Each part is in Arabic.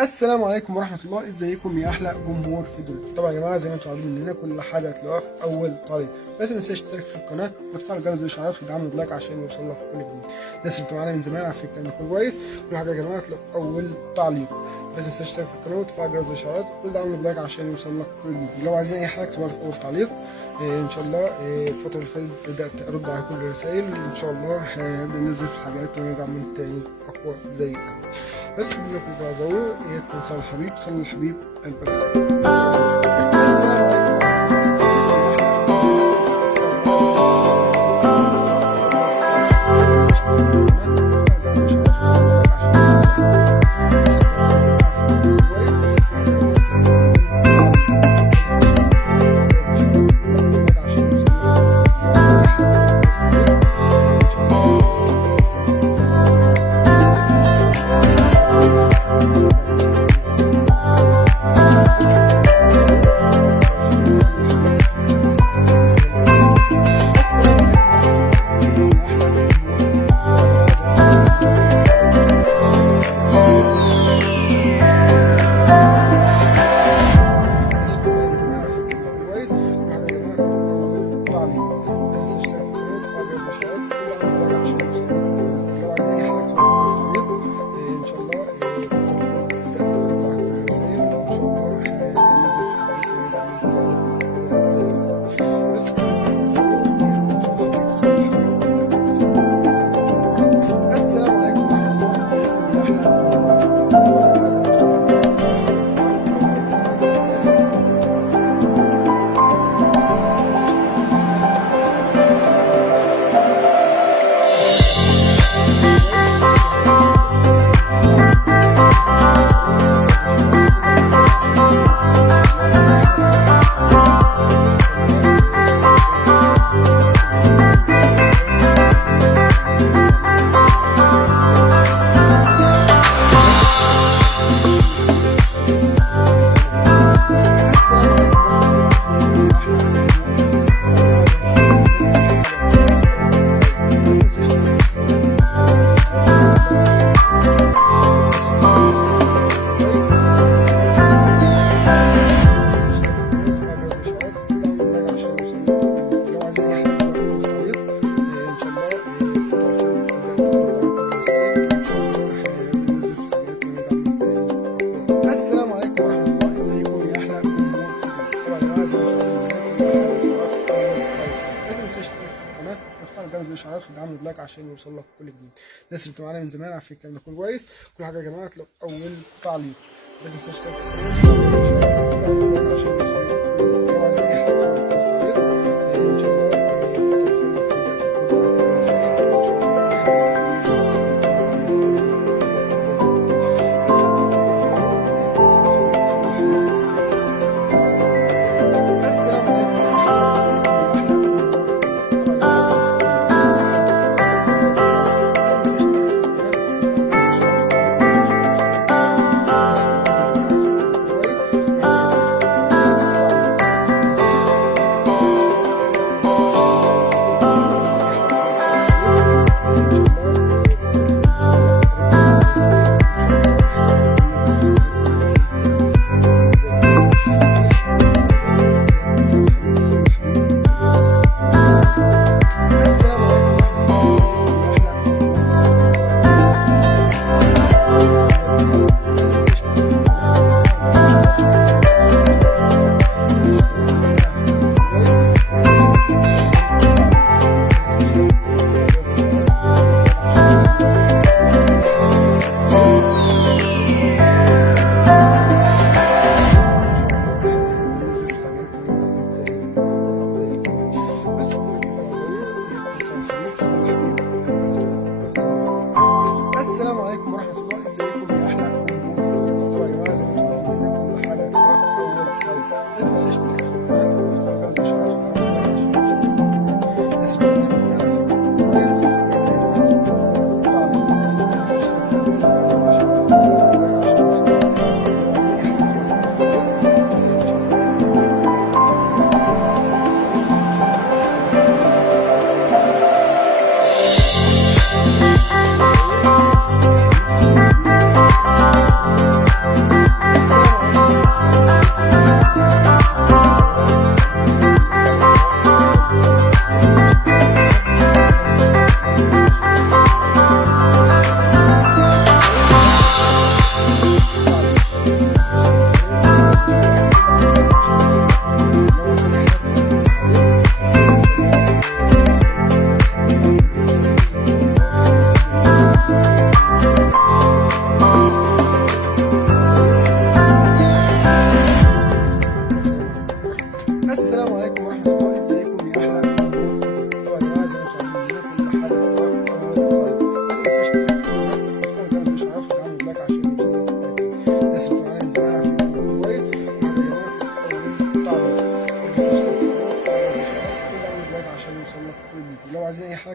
السلام عليكم ورحمة الله. ازيكم يا احلى جمهور في الدنيا؟ طبعا يا جماعة زي ما انتم عارفين مننا كل حاجة هتلاقوها في اول طريق، بس ما تنساش تشترك في القناة وتفعل جرس الاشعارات وتدعمنا بلايك عشان يوصل لك كل جديد. الناس اللي بتبقى معانا من زمان عارفين الكلام ده كله كويس. كل حاجة يا جماعة هتلاقوها في اول تعليق، بس ما تنساش تشترك في القناة وتفعل جرس الاشعارات وتدعمنا بلايك عشان يوصل لك كل جديد. لو عايزين اي حاجة اكتبوها لي في اول تعليق. ان شاء الله الفترة اللي فاتت بدأت ارد على كل الرسائل، وان شاء الله هنبدأ ننزل في الحاجات ونرجع من تاني اقوى زي الاول. بس بدنا نكون تعذروا يكون صلى الحبيب صلى الحبيب البكر. جرس الاشعارات وتدعمنا بلايك عشان يوصل لك كل جديد. الناس اللي بتبقى معانا من زمان عارفين الكلام ده كله كويس. كل حاجه يا جماعه هتلاقوا في اول تعليق، بس ما تنساش تشترك في القناه عشان يوصل لك كل جديد. لو عايزين اي حاجه تكتبوا في التعليق. ان شاء الله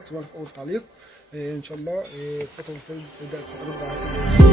اكتبوها في اول تعليق. ان شاء الله الفتره اللي فاتت بدات ارد على كل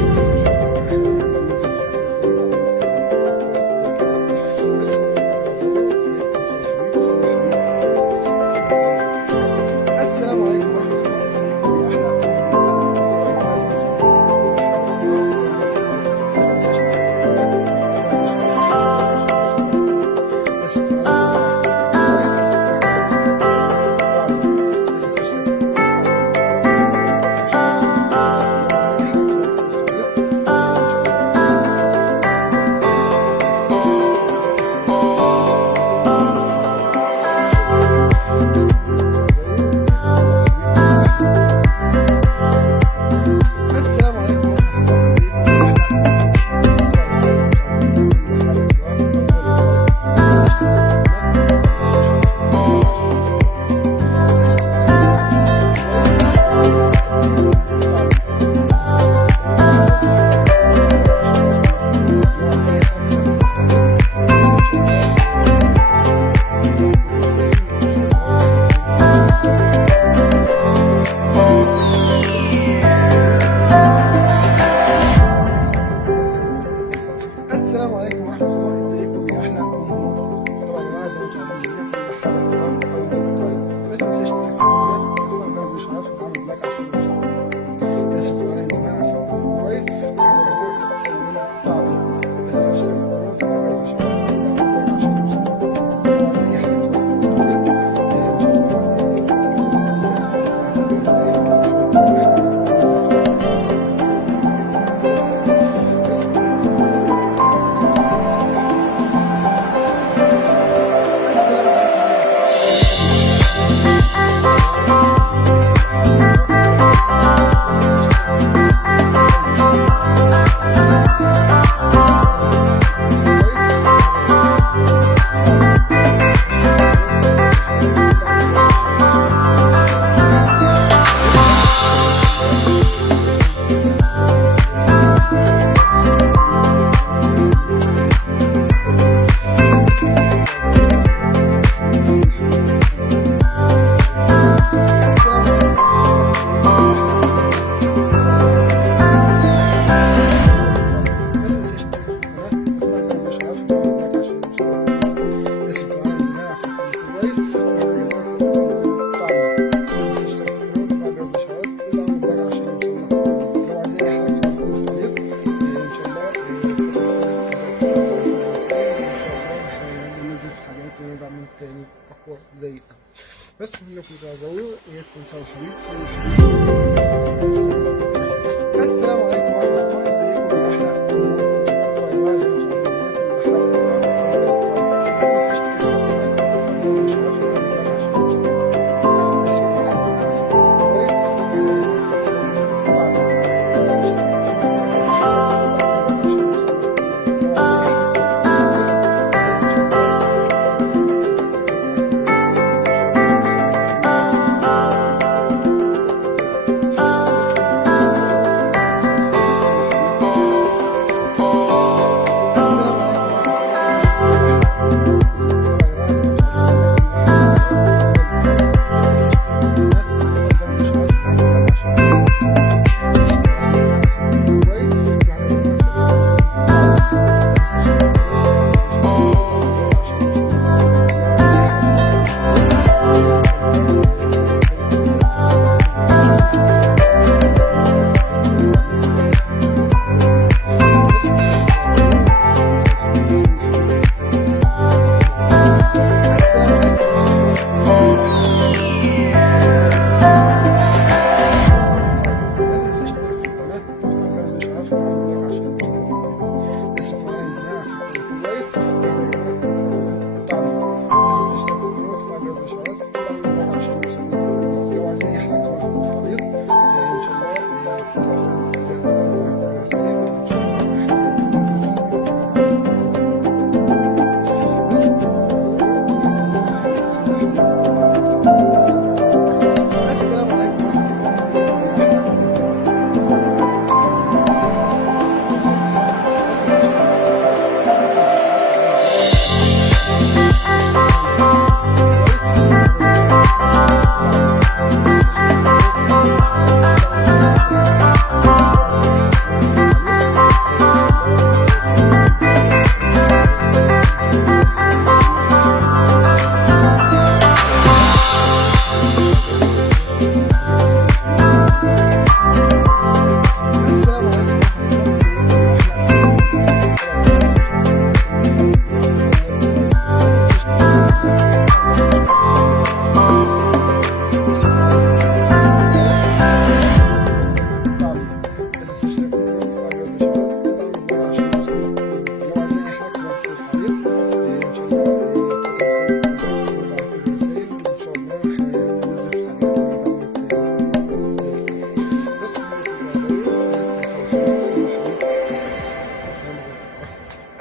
السلام عليكم ورحمه الله. ازيكم يا احلى تاني اقوى زي كده. بس منكم تعزوه ويكون صوت حبيب. السلام عليكم ورحمه الله. ازيكم يا احلى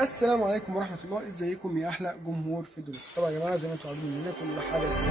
السلام عليكم ورحمة الله، ازيكم يا أحلى جمهور في الدنيا. طبعا يا جماعة زي ما انتم عارفين مننا كل حاجة بس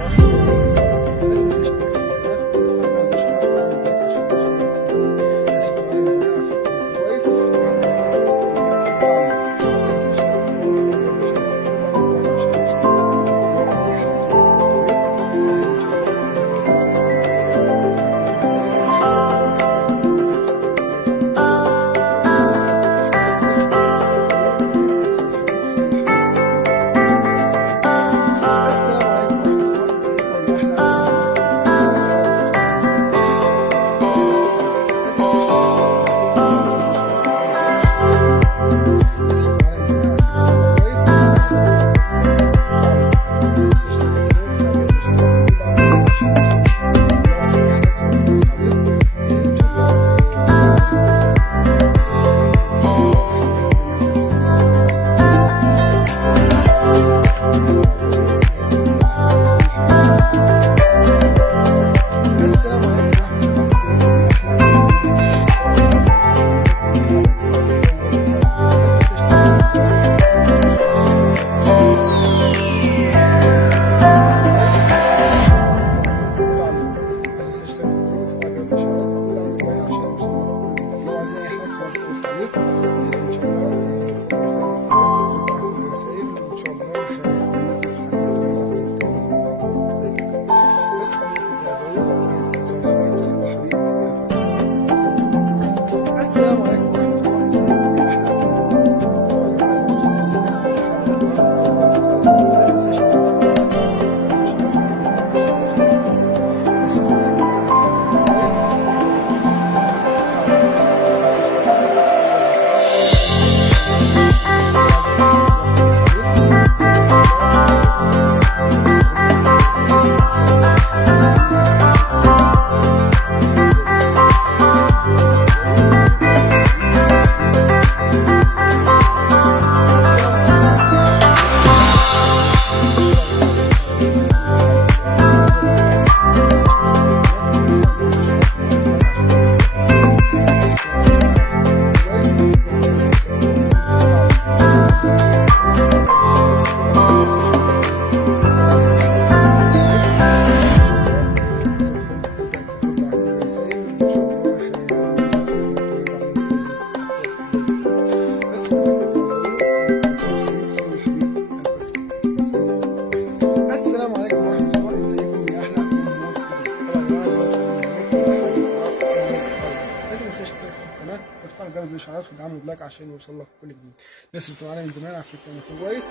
ما تنساش تشترك في القناة وتفعل جرس الإشعارات وتعمل لايك عشان يوصلك الناس اللي معانا من زمان عارفين القناة كويس. وتفعل جرس الاشعارات وتدعمنا بلايك عشان يوصل لك كل جديد. الناس اللي معانا من زمان عارفين الكلام كويس.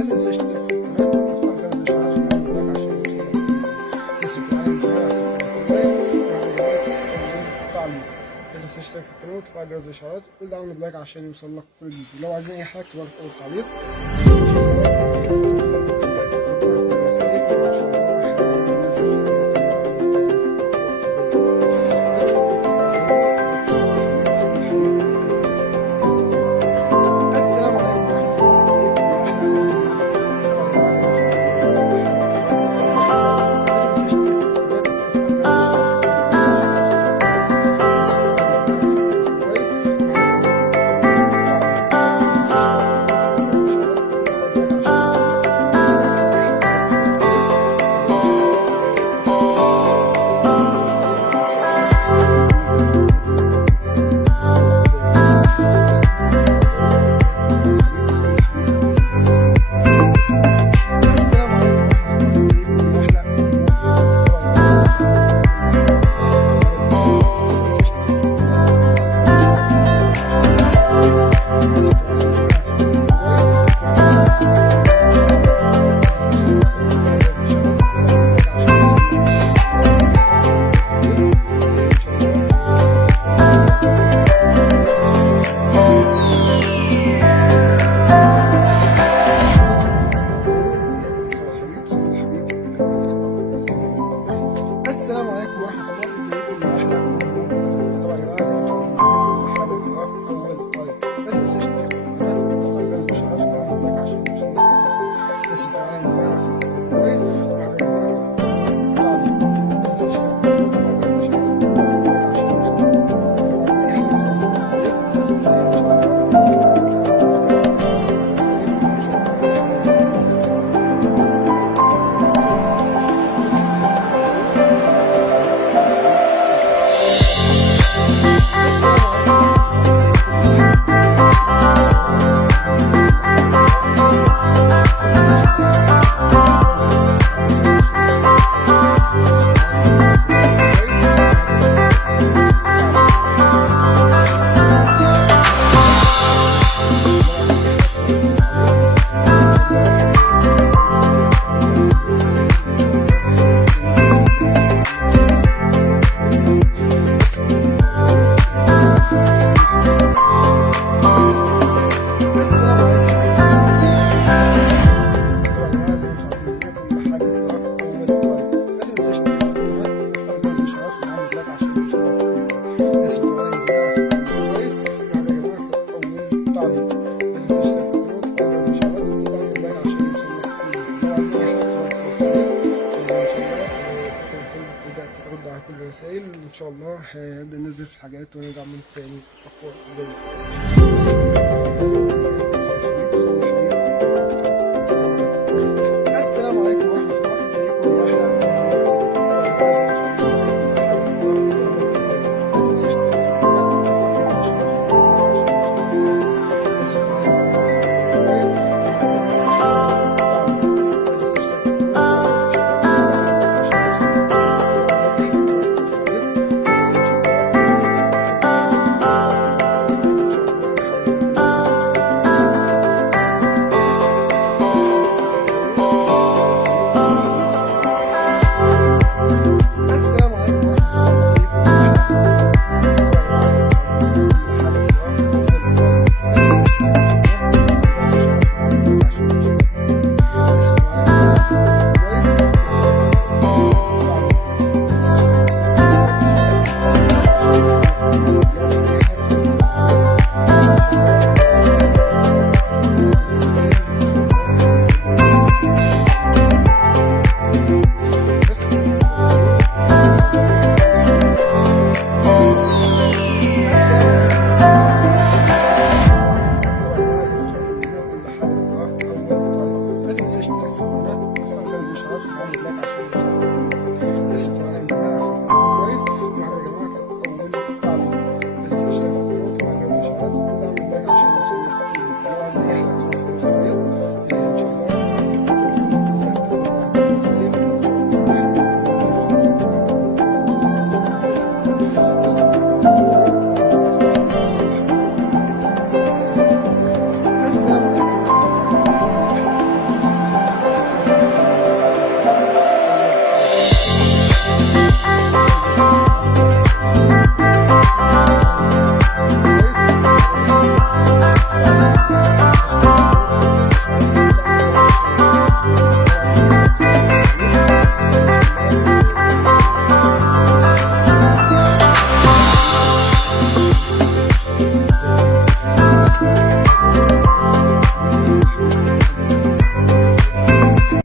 بس ما تنساش تشترك في القناه وتفعل جرس الاشعارات وتعمل لايك عشان يوصلك الناس اللي بتعمل بس ما تنساش تشترك في القناه وتفعل جرس الاشعارات وتعمل لايك عشان يوصلك كل جديد. لو عايزين اي حاجه اكتبوا في اول تعليق. السلام عليكم ورحمة الله. ازيكم يا أحلى طبعا يا جماعة، زي ما انتم عارفين كل حاجة بتبقى في أول طريق. بس ما تنساش تشترك في القناة وتفعل جرس الإشعارات وتعمل لايك عشان يوصلك الناس اللي بتتابعنا من زمان عارفين كويس. وحاجة يا جماعة تعليق. بس ما تنساش تشترك في القناة وتفعل جرس الإشعارات وتعمل لايك عشان يوصلك. لو عايز أي حاجة ترد على كل الرسائل. ان شاء الله هنبدا ننزل في الحاجات ونرجع من تاني اقوى.